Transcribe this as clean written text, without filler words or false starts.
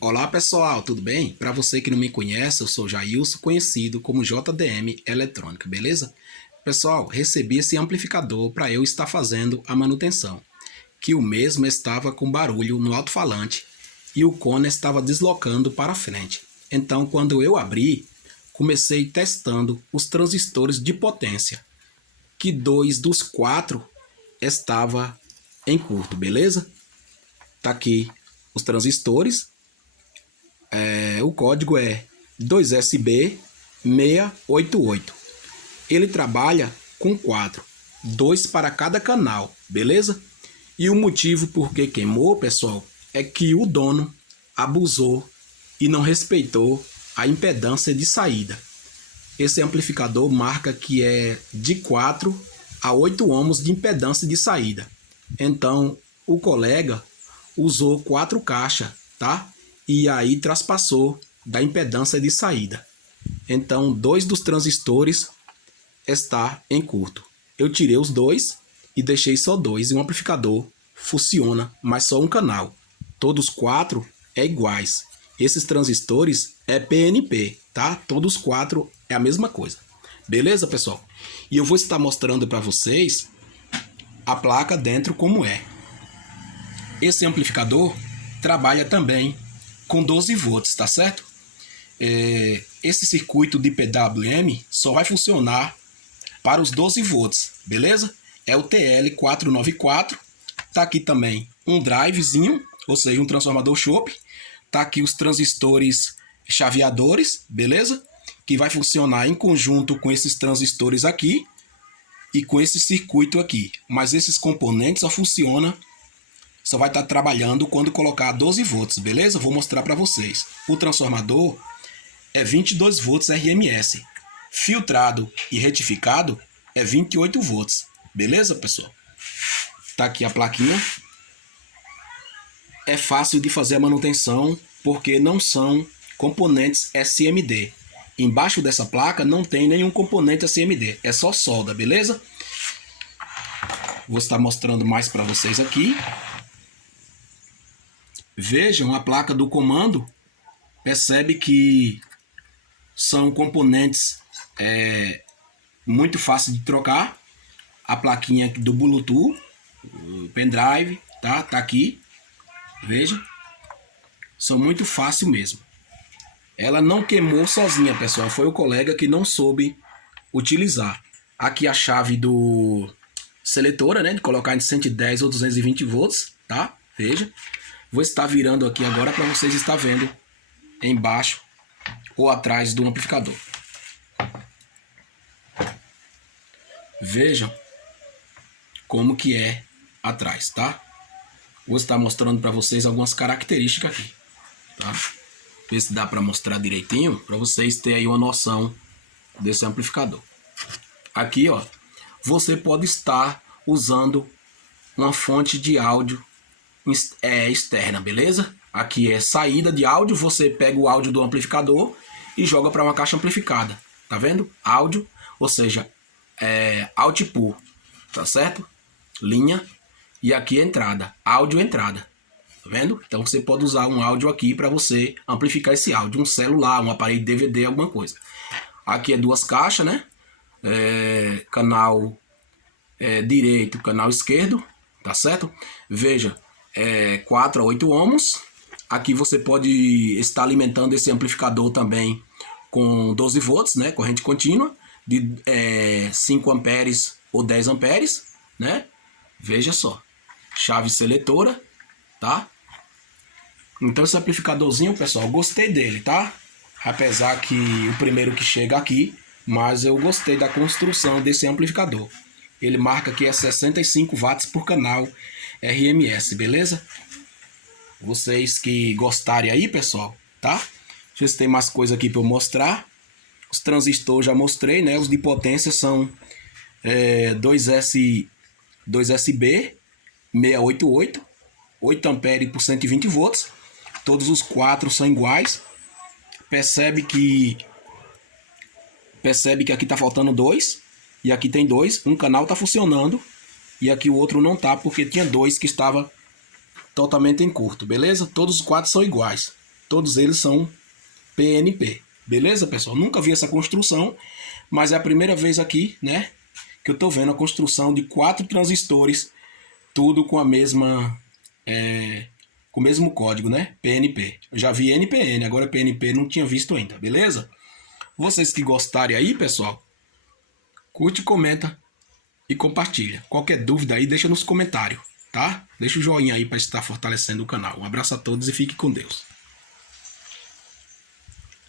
Olá pessoal, tudo bem? Para você que não me conhece, eu sou Jailson, conhecido como JDM Eletrônica, beleza? Pessoal, recebi esse amplificador para eu estar fazendo a manutenção, que o mesmo estava com barulho no alto-falante e o cone estava deslocando para frente. Então, quando eu abri, comecei testando os transistores de potência, que dois dos quatro estava em curto, beleza? Tá aqui os transistores. O código é 2SB688. Ele trabalha com 4, 2 para cada canal, beleza? E o motivo por que queimou, pessoal, é que o dono abusou e não respeitou a impedância de saída. Esse amplificador marca que é de 4 a 8 ohms de impedância de saída. Então, o colega usou 4 caixas, tá? E aí traspassou da impedância de saída. Então, 2 dos transistores está em curto. Eu tirei os 2 e deixei só 2 e o amplificador funciona, mas só um canal. Todos 4 é iguais. Esses transistores é PNP, tá? Todos 4 é a mesma coisa. Beleza, pessoal? E eu vou estar mostrando para vocês a placa dentro como é. Esse amplificador trabalha também com 12 volts, tá certo? Esse circuito de PWM só vai funcionar para os 12 volts, beleza? É o TL494. Tá aqui também um drivezinho, ou seja, um transformador chope. Tá aqui os transistores chaveadores, beleza? Que vai funcionar em conjunto com esses transistores aqui e com esse circuito aqui. Mas esses componentes só vai estar trabalhando quando colocar 12 volts, beleza? Vou mostrar para vocês. O transformador é 22 volts RMS. Filtrado e retificado é 28 volts. Beleza, pessoal? Tá aqui a plaquinha. É fácil de fazer a manutenção porque não são componentes SMD. Embaixo dessa placa não tem nenhum componente SMD. É só solda, beleza? Vou estar mostrando mais para vocês aqui. Vejam a placa do comando. Percebe que são componentes muito fácil de trocar. A plaquinha do Bluetooth, o pendrive, tá aqui. Veja, são muito fácil mesmo. Ela não queimou sozinha, pessoal. Foi o colega que não soube utilizar. Aqui a chave do seletora, né? De colocar em 110 ou 220 volts, tá? Veja. Vou estar virando aqui agora para vocês estar vendo embaixo ou atrás do amplificador. Vejam como que é atrás, tá? Vou estar mostrando para vocês algumas características aqui, tá? Ver se dá para mostrar direitinho, para vocês terem aí uma noção desse amplificador. Aqui, ó, você pode estar usando uma fonte de áudio externa, beleza? Aqui é saída de áudio, você pega o áudio do amplificador e joga para uma caixa amplificada, tá vendo? Áudio, ou seja, output, tá certo? Linha, e aqui é entrada, áudio entrada, tá vendo? Então você pode usar um áudio aqui para você amplificar esse áudio, um celular, um aparelho DVD, alguma coisa. Aqui é 2 caixas, né? Canal direito, canal esquerdo, tá certo? Veja, 4 a 8 ohms. Aqui você pode estar alimentando esse amplificador também com 12 volts, né? Corrente contínua de 5 amperes ou 10 amperes, né? Veja só, chave seletora, tá? Então esse amplificadorzinho, pessoal, gostei dele, tá? Apesar que o primeiro que chega aqui, mas eu gostei da construção desse amplificador. Ele marca que é 65 watts por canal RMS, beleza? Vocês que gostarem aí, pessoal, tá? Deixa eu ver se tem mais coisa aqui para eu mostrar. Os transistores já mostrei, né? Os de potência são 2SB688, 8 ampere por 120 volts. Todos os 4 são iguais. Percebe que aqui tá faltando 2 e aqui tem 2. Um canal tá funcionando e aqui o outro não tá porque tinha 2 que estava totalmente em curto, beleza? Todos os 4 são iguais. todos eles são PNP. Beleza, pessoal? Nunca vi essa construção, mas é a primeira vez aqui, né, que eu tô vendo a construção de 4 transistores, tudo com a mesma... com o mesmo código, né? PNP. Eu já vi NPN, agora PNP não tinha visto ainda, beleza? Vocês que gostarem aí, pessoal, curte, comenta e compartilha. Qualquer dúvida aí, deixa nos comentários, tá? Deixa o joinha aí para estar fortalecendo o canal. Um abraço a todos e fique com Deus.